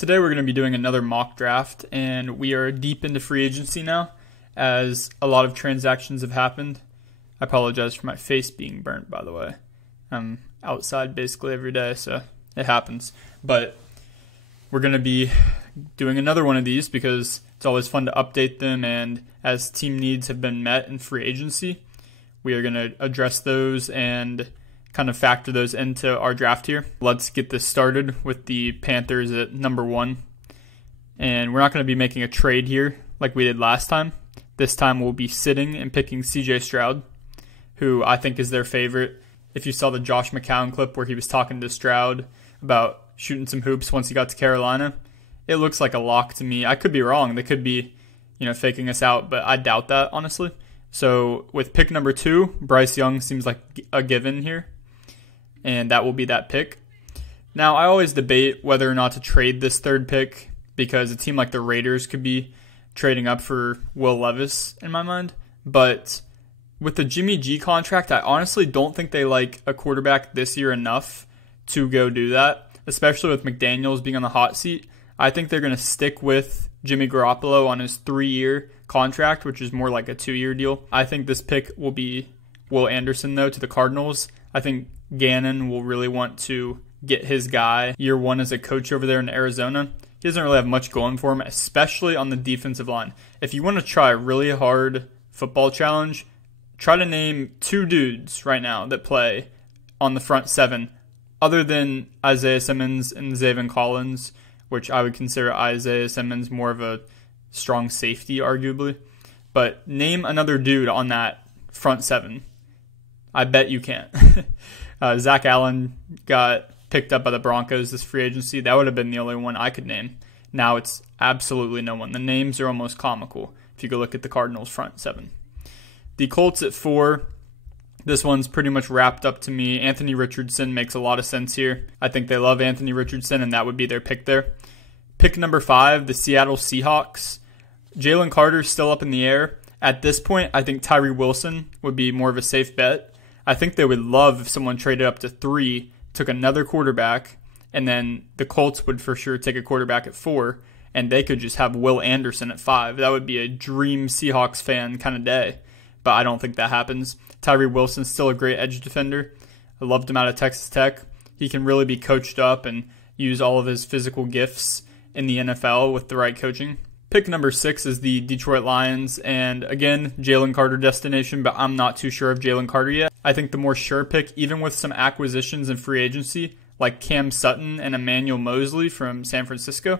Today we're going to be doing another mock draft, and we are deep into free agency now, as a lot of transactions have happened. I apologize for my face being burnt, by the way. I'm outside basically every day, so it happens. But we're going to be doing another one of these because it's always fun to update them, and as team needs have been met in free agency, we are going to address those and kind of factor those into our draft here. Let's get this started with the Panthers at number 1. And we're not going to be making a trade here like we did last time. This time we'll be sitting and picking CJ Stroud, who I think is their favorite. If you saw the Josh McCown clip where he was talking to Stroud about shooting some hoops once he got to Carolina, it looks like a lock to me. I could be wrong. They could be, faking us out, but I doubt that, honestly. So with pick number 2, Bryce Young seems like a given here, and that will be that pick. Now, I always debate whether or not to trade this third pick because a team like the Raiders could be trading up for Will Levis in my mind. But with the Jimmy G contract, I honestly don't think they like a quarterback this year enough to go do that, especially with McDaniels being on the hot seat. I think they're going to stick with Jimmy Garoppolo on his 3-year contract, which is more like a 2-year deal. I think this pick will be Will Anderson, though, to the Cardinals. I think Gannon will really want to get his guy year 1 as a coach over there in Arizona. He doesn't really have much going for him, especially on the defensive line. If you want to try a really hard football challenge, try to name 2 dudes right now that play on the front 7 other than Isaiah Simmons and Zaven Collins, which I would consider Isaiah Simmons more of a strong safety, arguably. But name another dude on that front 7. I bet you can't. Zach Allen got picked up by the Broncos this free agency. That would have been the only one I could name. Now it's absolutely no one. The names are almost comical if you go look at the Cardinals front 7. The Colts at 4. This one's pretty much wrapped up to me. Anthony Richardson makes a lot of sense here. I think they love Anthony Richardson, and that would be their pick there. Pick number 5, the Seattle Seahawks. Jalen Carter's still up in the air. At this point, I think Tyree Wilson would be more of a safe bet. I think they would love if someone traded up to 3, took another quarterback, and then the Colts would for sure take a quarterback at 4, and they could just have Will Anderson at 5. That would be a dream Seahawks fan kind of day, but I don't think that happens. Tyree Wilson's still a great edge defender. I loved him out of Texas Tech. He can really be coached up and use all of his physical gifts in the NFL with the right coaching. Pick number 6 is the Detroit Lions, and again, Jalen Carter destination, but I'm not too sure of Jalen Carter yet. I think the more sure pick, even with some acquisitions in free agency, like Cam Sutton and Emmanuel Mosley from San Francisco,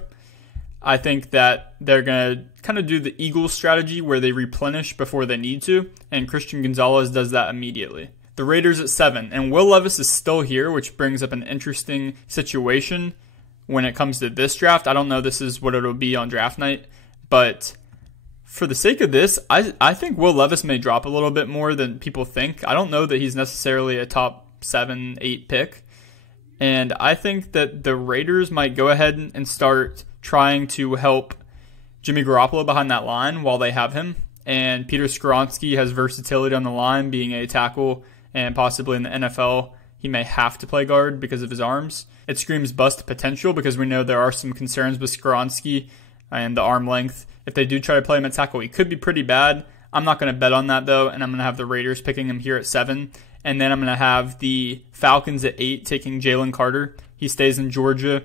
I think that they're going to kind of do the Eagles strategy where they replenish before they need to, and Christian Gonzalez does that immediately. The Raiders at 7, and Will Levis is still here, which brings up an interesting situation when it comes to this draft. I don't know this is what it'll be on draft night, but for the sake of this, I think Will Levis may drop a little bit more than people think. I don't know that he's necessarily a top 7, 8 pick. And I think that the Raiders might go ahead and start trying to help Jimmy Garoppolo behind that line while they have him. And Peter Skoronski has versatility on the line, being a tackle, and possibly in the NFL, he may have to play guard because of his arms. It screams bust potential because we know there are some concerns with Skoronski and the arm length. If they do try to play him at tackle, he could be pretty bad. I'm not going to bet on that, though, and I'm going to have the Raiders picking him here at 7. And then I'm going to have the Falcons at 8 taking Jalen Carter. He stays in Georgia.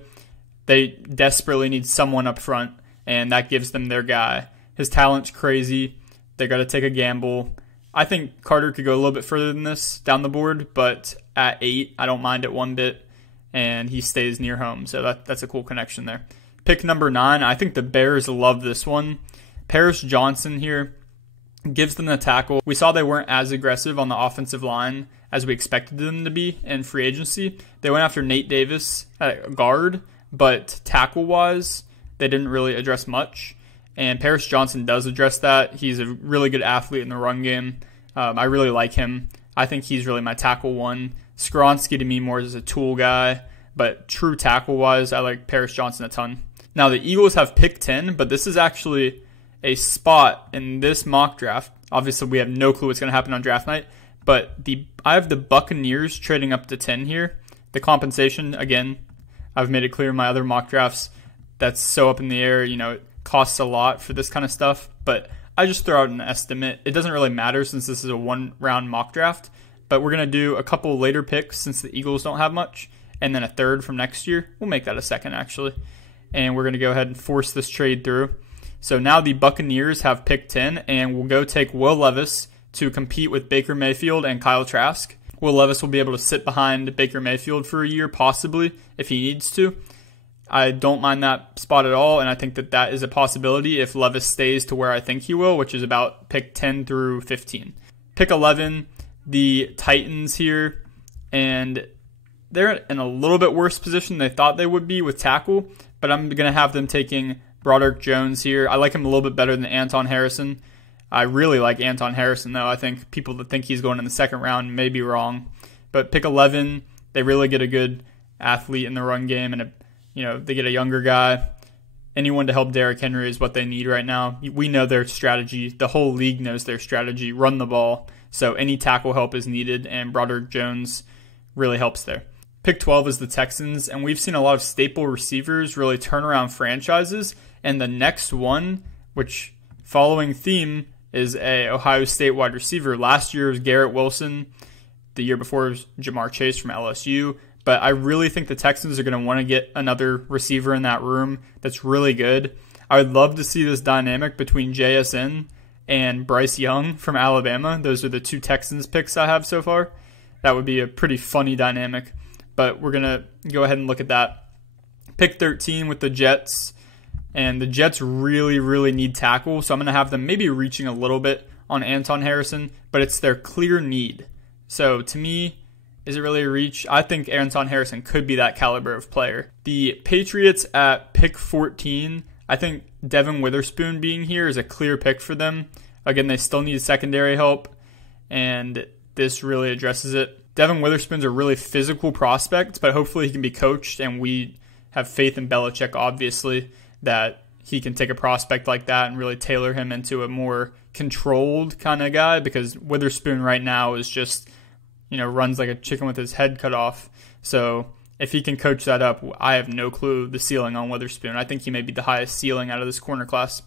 They desperately need someone up front, and that gives them their guy. His talent's crazy. They got to take a gamble. I think Carter could go a little bit further than this down the board, but at 8, I don't mind it one bit, and he stays near home, so that's a cool connection there. Pick number 9, I think the Bears love this one. Paris Johnson here gives them the tackle. We saw they weren't as aggressive on the offensive line as we expected them to be in free agency. They went after Nate Davis at guard, but tackle-wise, they didn't really address much. And Paris Johnson does address that. He's a really good athlete in the run game. I really like him. I think he's really my tackle 1. Skoronski to me more as a tool guy, but true tackle-wise, I like Paris Johnson a ton. Now, the Eagles have pick 10, but this is actually a spot in this mock draft. Obviously, we have no clue what's going to happen on draft night, but I have the Buccaneers trading up to 10 here. The compensation, again, I've made it clear in my other mock drafts, that's so up in the air. It costs a lot for this kind of stuff, but I just throw out an estimate. It doesn't really matter since this is a one-round mock draft, but we're going to do a couple later picks since the Eagles don't have much, and then a third from next year. We'll make that a second, actually. And we're going to go ahead and force this trade through. So now the Buccaneers have pick 10, and we'll go take Will Levis to compete with Baker Mayfield and Kyle Trask. Will Levis will be able to sit behind Baker Mayfield for a year, possibly, if he needs to. I don't mind that spot at all, and I think that that is a possibility if Levis stays to where I think he will, which is about pick 10 through 15. Pick 11, the Titans here, and they're in a little bit worse position than they thought they would be with tackle, but I'm going to have them taking Broderick Jones here. I like him a little bit better than Anton Harrison. I really like Anton Harrison, though. I think people that think he's going in the second round may be wrong. But pick 11, they really get a good athlete in the run game, and they get a younger guy. Anyone to help Derrick Henry is what they need right now. We know their strategy. The whole league knows their strategy. Run the ball. So any tackle help is needed, and Broderick Jones really helps there. Pick 12 is the Texans, and we've seen a lot of staple receivers really turn around franchises. And the next one, which following theme, is a Ohio State wide receiver. Last year was Garrett Wilson. The year before was Jamar Chase from LSU. But I really think the Texans are going to want to get another receiver in that room that's really good. I would love to see this dynamic between JSN and Bryce Young from Alabama. Those are the two Texans picks I have so far. That would be a pretty funny dynamic. But we're going to go ahead and look at that. Pick 13 with the Jets. And the Jets really, really need tackle. So I'm going to have them maybe reaching a little bit on Anton Harrison. But it's their clear need. So to me, is it really a reach? I think Anton Harrison could be that caliber of player. The Patriots at pick 14, I think Devin Witherspoon being here is a clear pick for them. Again, they still need secondary help, and this really addresses it. Devin Witherspoon's a really physical prospect, but hopefully he can be coached, and we have faith in Belichick, obviously, that he can take a prospect like that and really tailor him into a more controlled kind of guy, because Witherspoon right now is just, runs like a chicken with his head cut off. So if he can coach that up, I have no clue the ceiling on Witherspoon. I think he may be the highest ceiling out of this corner class.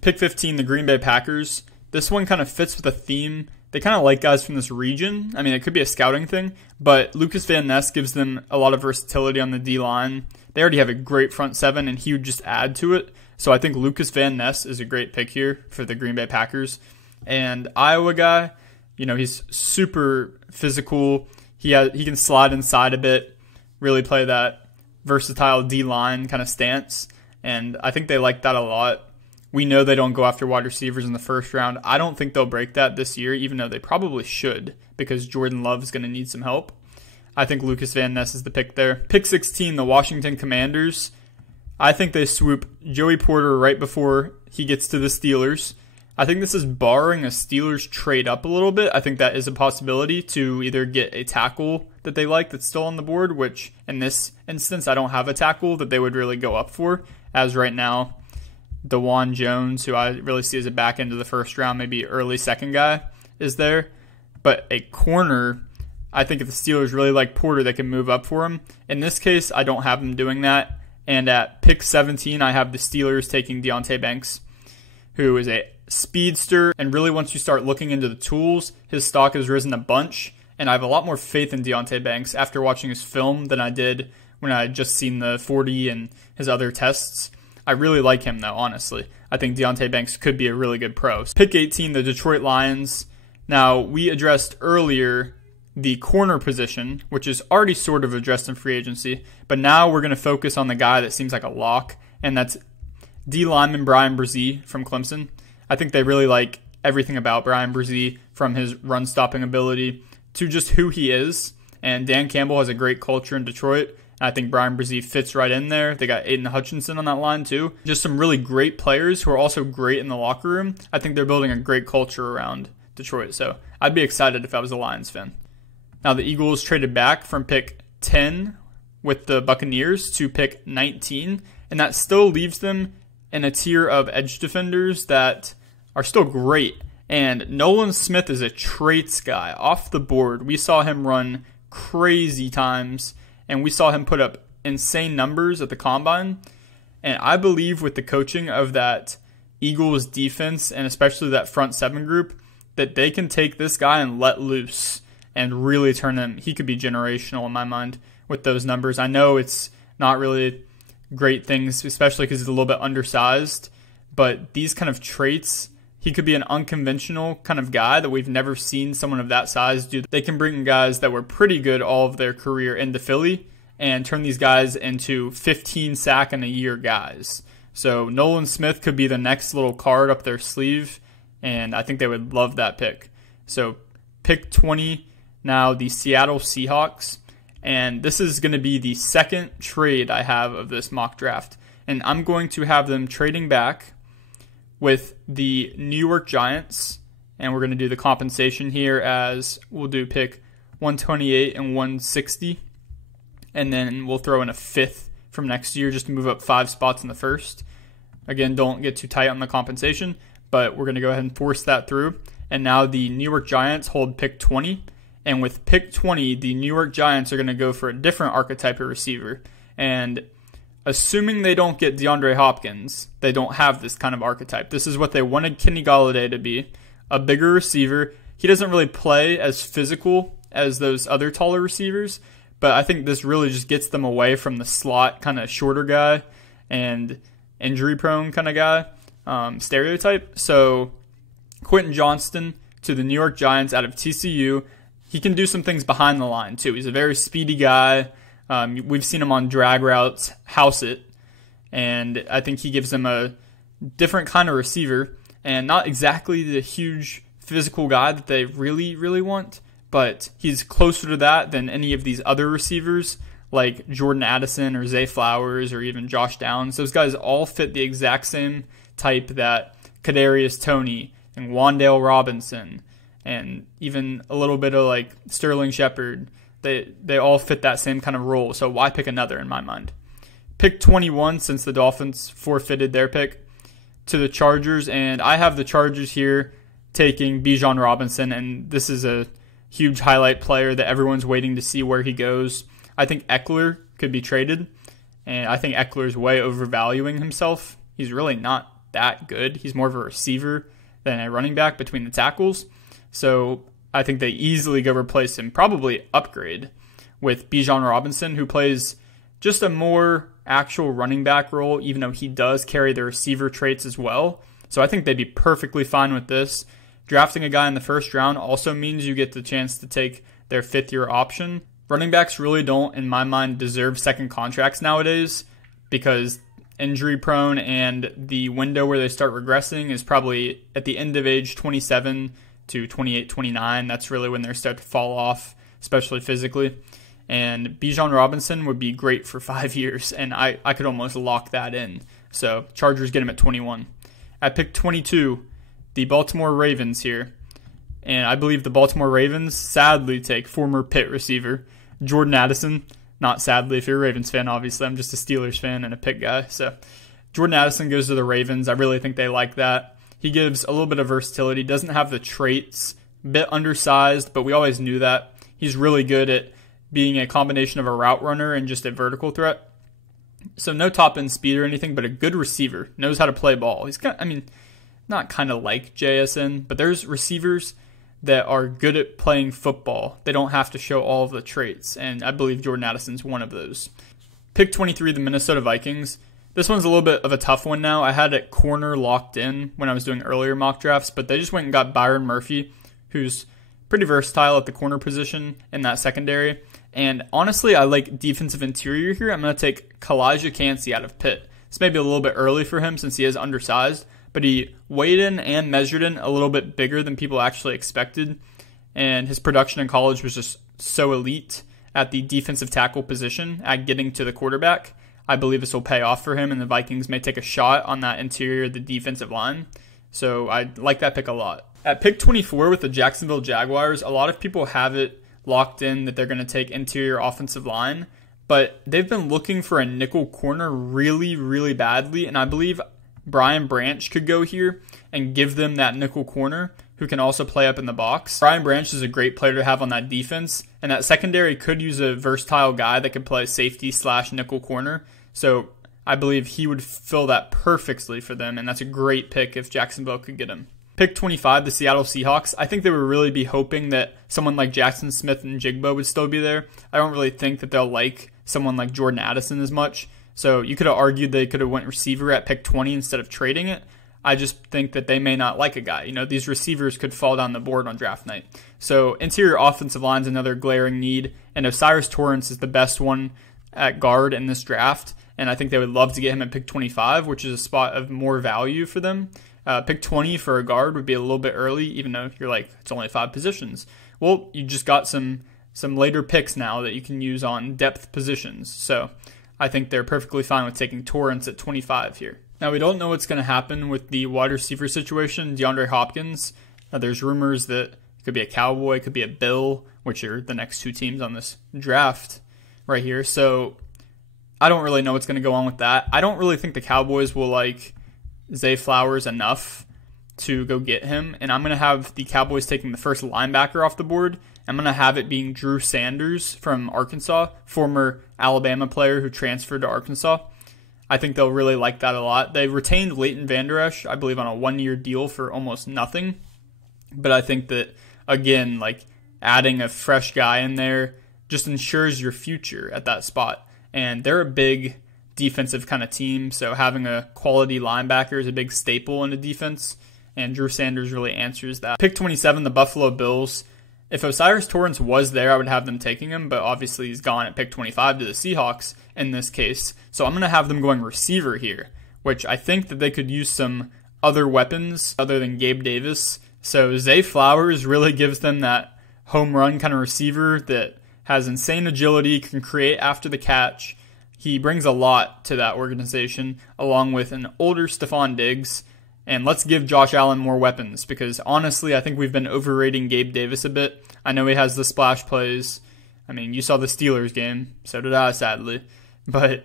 Pick 15, the Green Bay Packers. This one kind of fits with a theme. They kind of like guys from this region. I mean, it could be a scouting thing, but Lucas Van Ness gives them a lot of versatility on the D-line. They already have a great front seven, and he would just add to it. So I think Lucas Van Ness is a great pick here for the Green Bay Packers. And Iowa guy, he's super physical. He can slide inside a bit, really play that versatile D-line kind of stance. And I think they like that a lot. We know they don't go after wide receivers in the first round. I don't think they'll break that this year, even though they probably should, because Jordan Love is going to need some help. I think Lucas Van Ness is the pick there. Pick 16, the Washington Commanders. I think they swoop Joey Porter right before he gets to the Steelers. I think this is barring a Steelers trade up a little bit. I think that is a possibility to either get a tackle that they like that's still on the board, which in this instance, I don't have a tackle that they would really go up for. As right now, DeJuan Jones, who I really see as a back end of the first round, maybe early second guy, is there. But a corner, I think if the Steelers really like Porter, they can move up for him. In this case, I don't have them doing that. And at pick 17, I have the Steelers taking Deonte Banks, who is a speedster. And really, once you start looking into the tools, his stock has risen a bunch. And I have a lot more faith in Deonte Banks after watching his film than I did when I had just seen the 40 and his other tests. I really like him, though, honestly. I think Deonte Banks could be a really good pro. Pick 18, the Detroit Lions. Now, we addressed earlier the corner position, which is already sort of addressed in free agency, but now we're going to focus on the guy that seems like a lock, and that's D lineman Brian Brzee from Clemson. I think they really like everything about Brian Brzee, from his run-stopping ability to just who he is, and Dan Campbell has a great culture in Detroit, and I think Brian Brzee fits right in there. They got Aiden Hutchinson on that line, too. Just some really great players who are also great in the locker room. I think they're building a great culture around Detroit, so I'd be excited if I was a Lions fan. Now, the Eagles traded back from pick 10 with the Buccaneers to pick 19, and that still leaves them in a tier of edge defenders that are still great. And Nolan Smith is a traits guy off the board. We saw him run crazy times, and we saw him put up insane numbers at the combine. And I believe with the coaching of that Eagles defense, and especially that front seven group, that they can take this guy and let loose and really turn him. He could be generational in my mind with those numbers. I know it's not really great things, especially because he's a little bit undersized, but these kind of traits, he could be an unconventional kind of guy that we've never seen someone of that size do. They can bring guys that were pretty good all of their career into Philly and turn these guys into 15 sack in a year guys. So Nolan Smith could be the next little card up their sleeve, and I think they would love that pick. So pick 20, now the Seattle Seahawks, and this is going to be the second trade I have of this mock draft. And I'm going to have them trading back with the New York Giants, and we're going to do the compensation here as we'll do pick 128 and 160, and then we'll throw in a fifth from next year just to move up 5 spots in the first. Again, don't get too tight on the compensation, but we're going to go ahead and force that through. And now the New York Giants hold pick 20, and with pick 20, the New York Giants are going to go for a different archetype of receiver. And assuming they don't get DeAndre Hopkins, they don't have this kind of archetype. This is what they wanted Kenny Golladay to be, a bigger receiver. He doesn't really play as physical as those other taller receivers, but I think this really just gets them away from the slot kind of shorter guy and injury-prone kind of guy stereotype. So Quentin Johnston to the New York Giants out of TCU. He can do some things behind the line, too. He's a very speedy guy. We've seen him on drag routes, house it, and I think he gives them a different kind of receiver, and not exactly the huge physical guy that they really, really want, but he's closer to that than any of these other receivers like Jordan Addison or Zay Flowers or even Josh Downs. Those guys all fit the exact same type that Kadarius Toney and Wan'Dale Robinson and even a little bit of like Sterling Shepard, they all fit that same kind of role. So why pick another in my mind? Pick 21, since the Dolphins forfeited their pick, to the Chargers, and I have the Chargers here taking Bijan Robinson, and this is a huge highlight player that everyone's waiting to see where he goes. I think Eckler could be traded, and I think Eckler's way overvaluing himself. He's really not that good. He's more of a receiver than a running back between the tackles. So I think they easily go replace him, probably upgrade with Bijan Robinson, who plays just a more actual running back role, even though he does carry the receiver traits as well. So I think they'd be perfectly fine with this. Drafting a guy in the first round also means you get the chance to take their fifth-year option. Running backs really don't, in my mind, deserve second contracts nowadays because injury-prone, and the window where they start regressing is probably at the end of age 27 to 28, 29. That's really when they start to fall off, especially physically. And Bijan Robinson would be great for 5 years, and I could almost lock that in. So Chargers get him at 21. At pick 22, the Baltimore Ravens here. And I believe the Baltimore Ravens sadly take former Pitt receiver Jordan Addison. Not sadly if you're a Ravens fan, obviously. I'm just a Steelers fan and a Pitt guy. So Jordan Addison goes to the Ravens. I really think they like that. He gives a little bit of versatility, doesn't have the traits, a bit undersized, but we always knew that. He's really good at being a combination of a route runner and just a vertical threat. So no top end speed or anything, but a good receiver, knows how to play ball. He's not kind of like JSN, but there's receivers that are good at playing football. They don't have to show all of the traits, and I believe Jordan Addison's one of those. Pick 23, the Minnesota Vikings. This one's a little bit of a tough one now. I had it corner locked in when I was doing earlier mock drafts, but they just went and got Byron Murphy, who's pretty versatile at the corner position in that secondary. And honestly, I like defensive interior here. I'm going to take Kalijah Kancey out of Pitt. This may be a little bit early for him since he is undersized, but he weighed in and measured in a little bit bigger than people actually expected. And his production in college was just so elite at the defensive tackle position at getting to the quarterback. I believe this will pay off for him, and the Vikings may take a shot on that interior of the defensive line. So I like that pick a lot. At pick 24 with the Jacksonville Jaguars, a lot of people have it locked in that they're going to take interior offensive line, but they've been looking for a nickel corner really, really badly, and I believe Brian Branch could go here and give them that nickel corner who can also play up in the box. Brian Branch is a great player to have on that defense, and that secondary could use a versatile guy that could play safety / nickel corner. So I believe he would fill that perfectly for them, and that's a great pick if Jacksonville could get him. Pick 25, the Seattle Seahawks. I think they would really be hoping that someone like Jackson Smith and Jigba would still be there. I don't really think that they'll like someone like Jordan Addison as much. So you could have argued they could have went receiver at pick 20 instead of trading it. I just think that they may not like a guy. These receivers could fall down the board on draft night. So interior offensive line is another glaring need, and O'Cyrus Torrence is the best one at guard in this draft, and I think they would love to get him at pick 25, which is a spot of more value for them. Pick 20 for a guard would be a little bit early, even though you're like, it's only 5 positions. Well, you just got some later picks now that you can use on depth positions. So I think they're perfectly fine with taking Torrence at 25 here. Now, we don't know what's going to happen with the wide receiver situation. DeAndre Hopkins, there's rumors that it could be a Cowboy, it could be a Bill, which are the next 2 teams on this draft right here. So I don't really know what's going to go on with that. I don't really think the Cowboys will like Zay Flowers enough to go get him, and I'm going to have the Cowboys taking the first linebacker off the board. I'm going to have it being Drew Sanders from Arkansas, former Alabama player who transferred to Arkansas. I think they'll really like that a lot. They retained Leighton Vander Esch, I believe, on a 1-year deal for almost nothing, but I think that, again, like adding a fresh guy in there just ensures your future at that spot, and they're a big defensive kind of team, so having a quality linebacker is a big staple in a defense, and Drew Sanders really answers that. Pick 27, the Buffalo Bills. If O'Cyrus Torrence was there, I would have them taking him, but obviously he's gone at pick 25 to the Seahawks in this case, so I'm going to have them going receiver here, which I think that they could use some other weapons other than Gabe Davis. So Zay Flowers really gives them that home run kind of receiver that has insane agility, can create after the catch. He brings a lot to that organization, along with an older Stephon Diggs. And let's give Josh Allen more weapons, because honestly, I think we've been overrating Gabe Davis a bit. I know he has the splash plays. I mean, you saw the Steelers game. So did I, sadly. But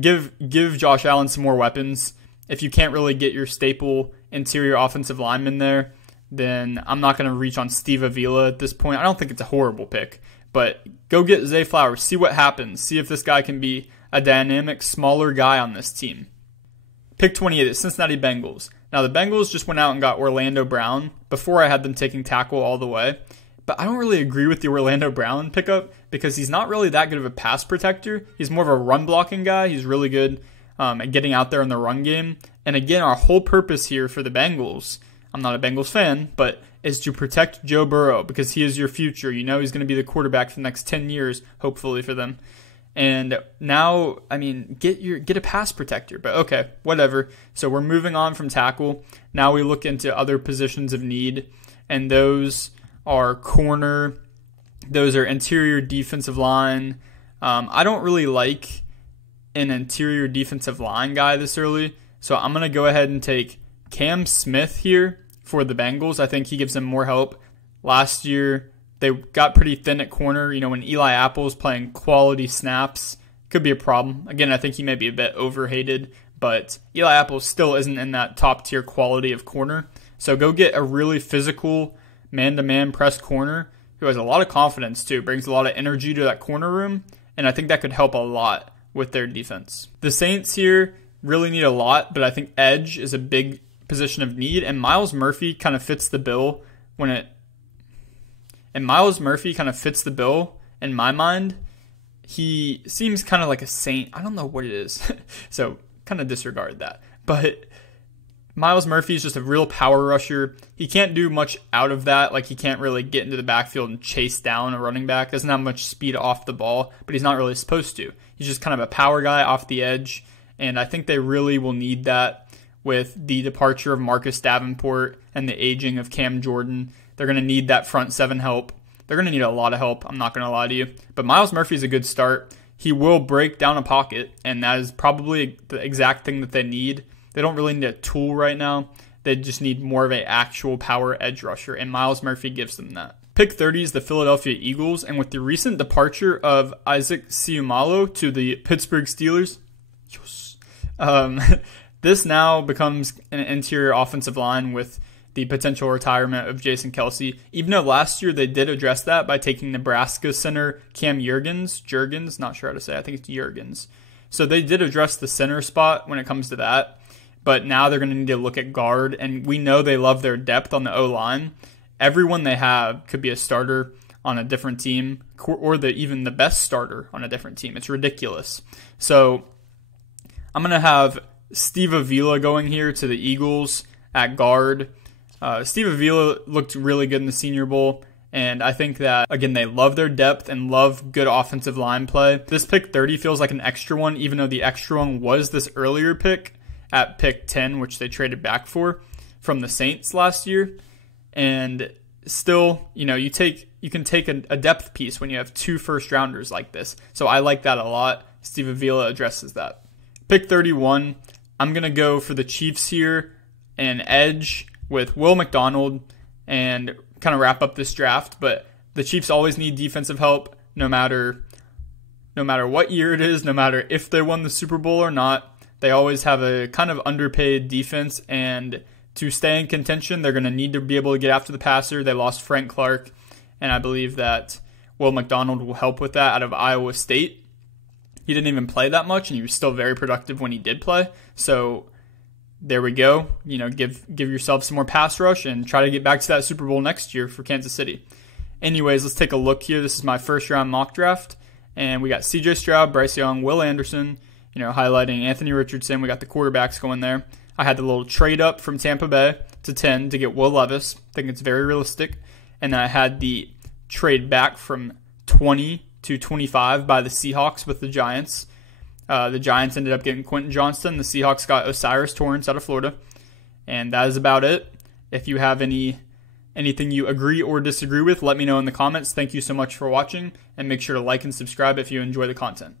give Josh Allen some more weapons. If you can't really get your staple interior offensive lineman there, then I'm not going to reach on Steve Avila at this point. I don't think it's a horrible pick. But go get Zay Flowers. See what happens. See if this guy can be a dynamic, smaller guy on this team. Pick 28, the Cincinnati Bengals. Now, the Bengals just went out and got Orlando Brown. Before I had them taking tackle all the way. But I don't really agree with the Orlando Brown pickup because he's not really that good of a pass protector. He's more of a run-blocking guy. He's really good at getting out there in the run game. And again, our whole purpose here for the Bengals, I'm not a Bengals fan, but is to protect Joe Burrow because he is your future. You know he's going to be the quarterback for the next 10 years, hopefully for them. And now, I mean, get a pass protector. But okay, whatever. So we're moving on from tackle. Now we look into other positions of need, and those are corner. Those are interior defensive line. I don't really like an interior defensive line guy this early, so I'm going to go ahead and take Cam Smith here for the Bengals. I think he gives them more help. Last year, they got pretty thin at corner. You know, when Eli Apple's playing quality snaps, could be a problem. Again, I think he may be a bit overhated, but Eli Apple still isn't in that top tier quality of corner. So go get a really physical man-to-man press corner who has a lot of confidence too, brings a lot of energy to that corner room, and I think that could help a lot with their defense. The Saints here really need a lot, but I think edge is a big position of need, and Myles Murphy kind of fits the bill in my mind. He seems kind of like a Saint. I don't know what it is, so kind of disregard that. But Myles Murphy is just a real power rusher. He can't do much out of that. Like, he can't really get into the backfield and chase down a running back. Doesn't have much speed off the ball, but he's not really supposed to. He's just kind of a power guy off the edge, and I think they really will need that with the departure of Marcus Davenport and the aging of Cam Jordan. They're going to need that front seven help. They're going to need a lot of help, I'm not going to lie to you. But Myles Murphy is a good start. He will break down a pocket, and that is probably the exact thing that they need. They don't really need a tool right now. They just need more of an actual power edge rusher, and Myles Murphy gives them that. Pick 30 is the Philadelphia Eagles, and with the recent departure of Isaac Seumalo to the Pittsburgh Steelers, this now becomes an interior offensive line with the potential retirement of Jason Kelce, even though last year they did address that by taking Nebraska center Cam Jurgens, not sure how to say, I think it's Jurgens, So they did address the center spot when it comes to that, but now they're going to need to look at guard, and we know they love their depth on the O-line. Everyone they have could be a starter on a different team, or even the best starter on a different team. It's ridiculous. So I'm going to have Steve Avila going here to the Eagles at guard. Steve Avila looked really good in the Senior Bowl, and I think that, again, they love their depth and love good offensive line play. This pick 30 feels like an extra one, even though the extra one was this earlier pick at pick 10, which they traded back for from the Saints last year. And still, you can take a depth piece when you have 2 first-rounders like this. So I like that a lot. Steve Avila addresses that. Pick 31, I'm going to go for the Chiefs here and edge with Will McDonald and kind of wrap up this draft. But the Chiefs always need defensive help no matter what year it is, no matter if they won the Super Bowl or not. They always have a kind of underpaid defense, and to stay in contention, they're going to need to be able to get after the passer. They lost Frank Clark, and I believe that Will McDonald will help with that out of Iowa State. He didn't even play that much, and he was still very productive when he did play. So there we go. Give yourself some more pass rush and try to get back to that Super Bowl next year for Kansas City. Anyways, let's take a look here. This is my first-round mock draft, and we got C.J. Stroud, Bryce Young, Will Anderson, highlighting Anthony Richardson. We got the quarterbacks going there. I had the little trade up from Tampa Bay to 10 to get Will Levis. I think it's very realistic. And then I had the trade back from 20 to 25 by the Seahawks with the Giants. The Giants ended up getting Quentin Johnston. The Seahawks got Osiris Torrance out of Florida. And that is about it. If you have anything you agree or disagree with, let me know in the comments. Thank you so much for watching, and make sure to like and subscribe if you enjoy the content.